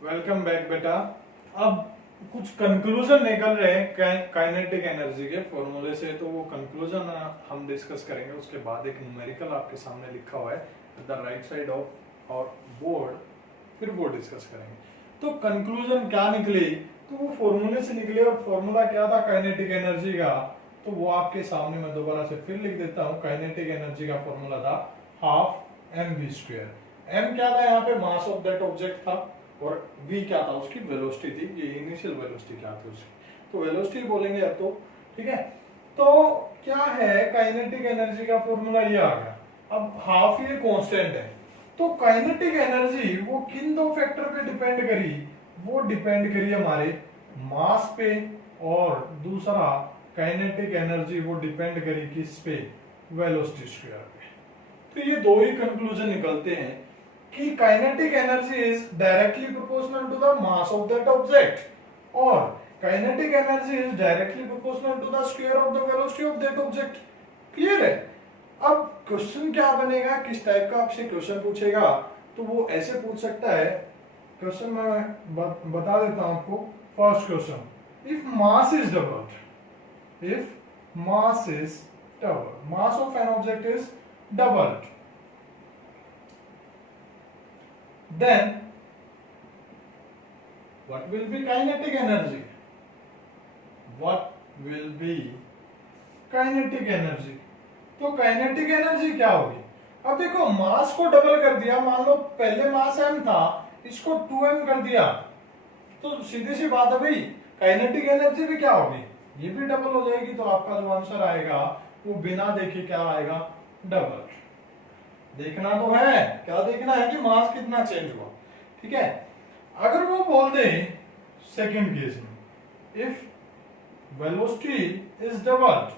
Welcome back बेटा। अब कुछ कंक्लूजन निकल रहे हैं काइनेटिक एनर्जी के फॉर्मूले से, तो वो कंक्लूजन हम डिस्कस करेंगे। उसके बाद एक न्यूमेरिकल आपके सामने लिखा हुआ है द राइट साइड ऑफ और बोर्ड, फिर वो डिस्कस करेंगे। तो कंक्लूजन क्या निकली, तो वो फॉर्मूले से निकले, और फॉर्मूला क्या था काइनेटिक एनर्जी का, तो वो आपके सामने मैं दोबारा से फिर लिख देता हूँ। काइनेटिक एनर्जी का फॉर्मूला था half m v square. M क्या था यहाँ पे, मास ऑफ दैट ऑब्जेक्ट था, और v क्या था, उसकी वेलोसिटी थी। ये इनिशियल वेलोसिटी क्या थी उसकी, तो वेलोसिटी बोलेंगे अब तो, ठीक है। तो क्या है काइनेटिक एनर्जी का फॉर्मूला, ये आ गया। अब हाफ ये कांस्टेंट है, तो काइनेटिक एनर्जी वो किन दो फैक्टर पे डिपेंड करी, वो डिपेंड करी हमारे मास पे, और दूसरा काइनेटिक एनर्जी वो डिपेंड करी किस पे, वेलोसिटी स्क्वायर पे। तो ये दो ही कंक्लूजन निकलते हैं कि kinetic energy is directly proportional to the mass of that object, और kinetic energy is directly proportional to the square of the velocity of that object. Clear है। अब क्वेश्चन क्या बनेगा, किस टाइप का आपसे क्वेश्चन पूछेगा, तो वो ऐसे पूछ सकता है। क्वेश्चन मैं बता देता हूं आपको। First question, if mass is doubled, if mass is doubled, mass of an object is doubled, then what will be kinetic energy, what will be kinetic energy। तो काइनेटिक एनर्जी क्या होगी। अब देखो मास को डबल कर दिया, मान लो पहले मास m था, इसको 2m कर दिया, तो सीधी सी बात है भाई, काइनेटिक एनर्जी भी क्या होगी, ये भी डबल हो जाएगी। तो आपका जो आंसर आएगा वो बिना देखे क्या आएगा, डबल। देखना तो है, क्या देखना है कि मास कितना चेंज हुआ, ठीक है। अगर वो बोल दे सेकंड केस में, if velocity is doubled,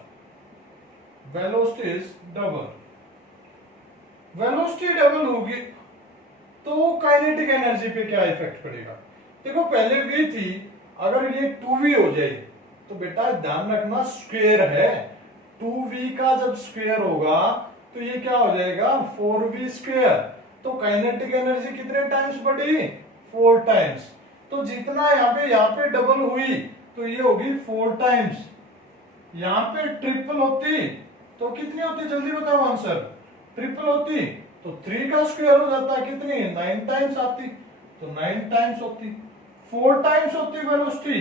velocity is double, velocity double होगी तो काइनेटिक एनर्जी पे क्या इफेक्ट पड़ेगा। देखो पहले v थी, अगर ये 2v हो जाए तो बेटा ध्यान रखना स्क्वायर है, 2v का जब स्क्वायर होगा तो ये क्या हो जाएगा 4v स्क्वायर। तो काइनेटिक एनर्जी कितने टाइम्स बढ़ी, 4 टाइम्स। तो जितना यहाँ पे डबल हुई तो ये होगी 4 टाइम्स। यहाँ पे ट्रिपल होती तो कितनी होती, जल्दी बताओ आंसर। ट्रिपल होती तो 3 का स्क्वायर हो जाता है, कितनी 9 टाइम्स आती, तो 9 टाइम्स होती। 4 टाइम्स होती वेलोसिटी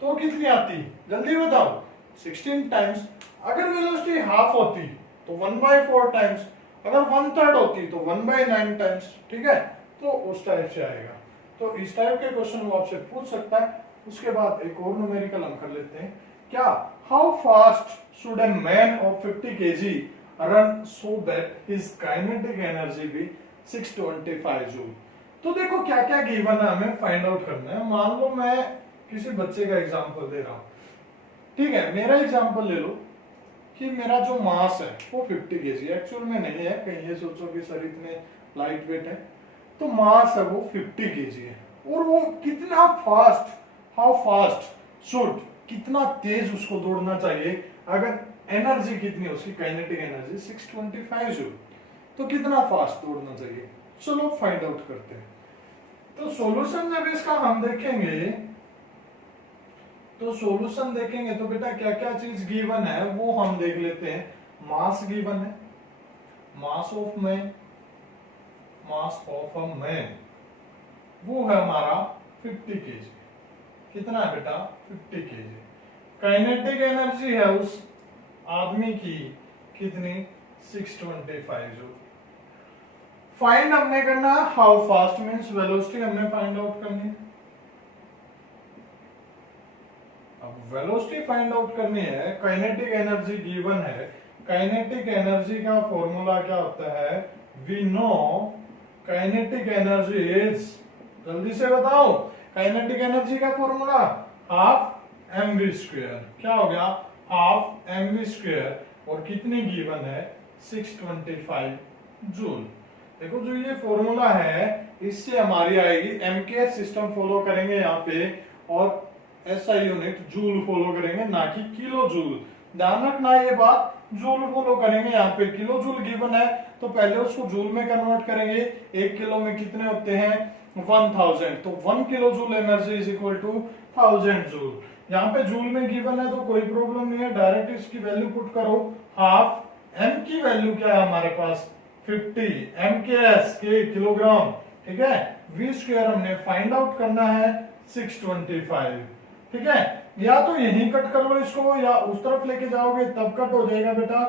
तो कितनी आती, जल्दी बताओ 16 टाइम्स। अगर वेलोसिटी हाफ होती तो 1/4 टाइम्स, अगर 1/3 होती तो 1/9 टाइम्स, ठीक है। तो उस टाइप से आएगा। तो इस टाइप के क्वेश्चन वो आपसे पूछ सकता है। उसके बाद एक और न्यूमेरिकल हम कर लेते हैं। क्या, how fast should a man of 50 kg run so that his kinetic energy be 625 joule. तो देखो क्या क्या गिवन है, हमें फाइंड आउट करना है। मान लो मैं किसी बच्चे का एग्जांपल दे रहा हूं, ठीक है। मेरा एग्जांपल ले लो कि मेरा जो मास है वो 50 kg एक्चुअल में नहीं है, कहीं ये सोचो कि सर इतने लाइट वेट है। तो मास है वो 50 kg है, और वो कितना फास्ट, हाउ फास्ट शुड, कितना तेज उसको दौड़ना चाहिए, अगर एनर्जी कितनी है उसकी, काइनेटिक एनर्जी 625 जूल, तो कितना फास्ट दौड़ना चाहिए। चलो फाइंड आउट करते हैं। तो सॉल्यूशन जब इसका हम देखेंगे, तो सॉल्यूशन देखेंगे तो बेटा क्या क्या चीज गिवन है वो हम देख लेते हैं। मास गिवन है, mass of man, mass of a man वो है हमारा 50 kg। कितना है बेटा, 50 kg। काइनेटिक एनर्जी है उस आदमी की कितनी, 625 जूल। फाइंड हमने करना हाउ फास्ट मींस वेलोसिटी हमने फाइंड आउट करनी। अब वेलोसिटी फाइंड आउट करनी है, काइनेटिक एनर्जी गिवन है। काइनेटिक एनर्जी का फॉर्मूला क्या होता है, we know kinetic energy is, जल्दी से बताओ, काइनेटिक एनर्जी का formula half m v square. क्या हो गया, हाफ एम वी स्क्वायर, और कितनी गिवन है 625 जूल। देखो जो ये फॉर्मूला है इससे हमारी आएगी, एमके सिस्टम फॉलो करेंगे यहाँ पे, और ऐसा यूनिट जूल फॉलो करेंगे, ना कि किलो जूल। ध्यान रखना ये बात, जूल फॉलो करेंगे। यहाँ पे किलो जूल गिवन है तो पहले उसको जूल में कन्वर्ट करेंगे। 1 किलो में कितने होते हैं 1000, तो 1 kilo joule energy is equal to 1000 joule. यहाँ पे जूल में गिवन है तो कोई प्रॉब्लम नहीं है, डायरेक्ट इसकी वैल्यू पुट करो। हाफ एम की वैल्यू क्या है हमारे पास 50 एम के एस के किलोग्राम, ठीक है। वी स्क्वायर हमने फाइंड आउट करना है 625, ठीक है। या तो यहीं कट कर लो इसको या उस तरफ लेके जाओगे तब कट हो जाएगा बेटा।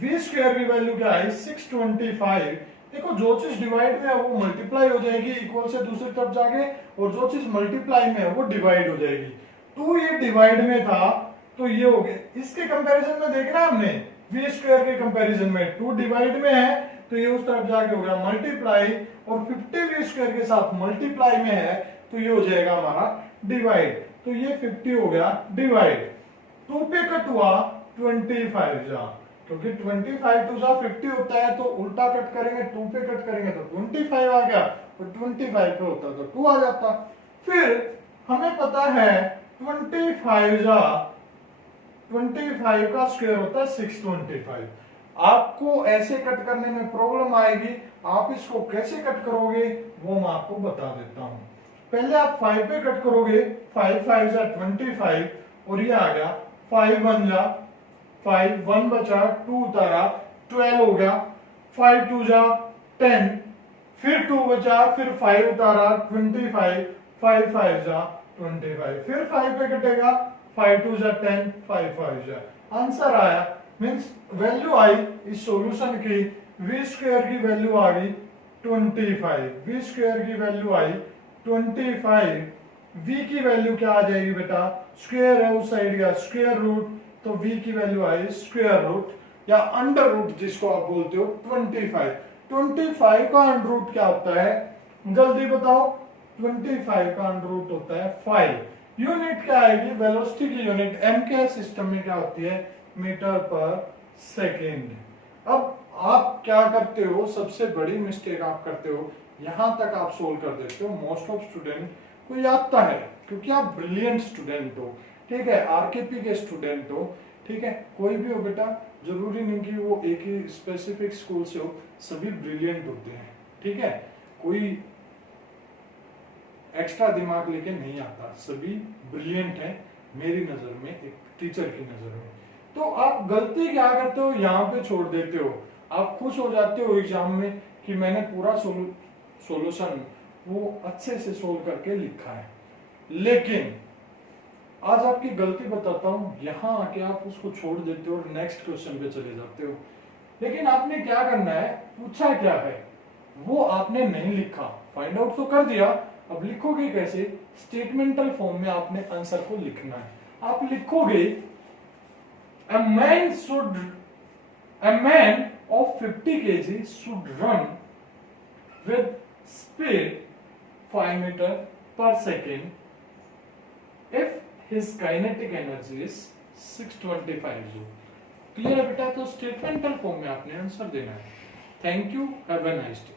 वी स्क्वायर की वैल्यू क्या है 625। देखो जो चीज डिवाइड में है वो मल्टीप्लाई हो जाएगी इक्वल से दूसरी तरफ जाके, और जो चीज मल्टीप्लाई में है वो डिवाइड हो जाएगी। 2 ये डिवाइड में था तो ये हो गया। इसके कंपैरिजन में देखना हमने वी स्क्वायर के कंपैरिजन में 2 डिवाइड में है तो ये उस तरफ जाके हो गया मल्टीप्लाई, और 50 वी स्क्वायर के साथ मल्टीप्लाई में है तो ये हो जाएगा हमारा डिवाइड। तो ये 50 हो गया डिवाइड। 2 पे कट हुआ 25 जा, क्योंकि 25 टू जा 50 होता है तो उल्टा कट करेंगे, 2 पे कट करेंगे तो 25 आ गया, तो 25 पे होता तो 2 आ जाता। फिर हमें पता है 25 जा 25 का स्क्वायर होता है 625। आपको ऐसे कट करने में प्रॉब्लम आएगी, आप इसको कैसे कट करोगे वो मैं आपको बता देता हूं। पहले आप 5 पे कट करोगे, 5 5 जा 25, और ये आ गया 5 1 जा 5, 1 बचा 2 उतारा 12 हो गया, 5 2 जा 10, फिर 2 बचा, फिर 5 उतारा 25, 5 5 जा 25, फिर 5 पे कटेगा 5 2 जा 10, 5 5 जा। आंसर आया, मींस वैल्यू आई इस सॉल्यूशन की, वी स्क्वायर की वैल्यू आ गई 25, वी स्क्वायर की वैल्यू आई 25, v की वैल्यू क्या आ जाएगी बेटा, स्क्वायर है उस साइड का स्क्वायर रूट, तो v की वैल्यू आई स्क्वायर रूट या अंडर रूट जिसको आप बोलते हो 25। 25 का अंडर रूट क्या होता है जल्दी बताओ, 25 का अंडर रूट होता है 5। यूनिट क्या आएगी, वेलोसिटी की यूनिट एम के सिस्टम में क्या होती है मीटर पर सेकेंड। अब आप क्या करते हो, सबसे बड़ी मिस्टेक आप करते हो, यहां तक आप सोल्व कर देते हो, मोस्ट ऑफ स्टूडेंट को आता है क्योंकि आप ब्रिलियंट स्टूडेंट हो, ठीक है, आरकेपी के स्टूडेंट हो, ठीक है। कोई भी हो बेटा, जरूरी नहीं कि वो एक ही स्पेसिफिक स्कूल से हो, सभी ब्रिलियंट होते हैं, ठीक है। कोई एक्स्ट्रा दिमाग लेके नहीं आता, सभी ब्रिलियंट हैं मेरी नजर में, एक टीचर की नजर में। तो आप गलती क्या करते हो, यहाँ पे छोड़ देते हो। आप खुश हो जाते हो एग्जाम में कि मैंने पूरा सॉल्यूशन वो अच्छे से सोल्व करके लिखा है, लेकिन आज आपकी गलती बताता हूं, यहां आके आप उसको छोड़ देते हो और नेक्स्ट क्वेश्चन पे चले जाते हो। लेकिन आपने क्या करना है, पूछा क्या है वो आपने नहीं लिखा, फाइंड आउट तो कर दिया, अब लिखोगे कैसे, स्टेटमेंटल फॉर्म में आपने आंसर को लिखना है। आप लिखोगे a man of 50 kg should run with speed 5 meter per second if his kinetic energy is 625 joule। Clear है बेटा, तो स्टेटमेंटल फॉर्म में आपने आंसर देना है। Thank you, have a nice day.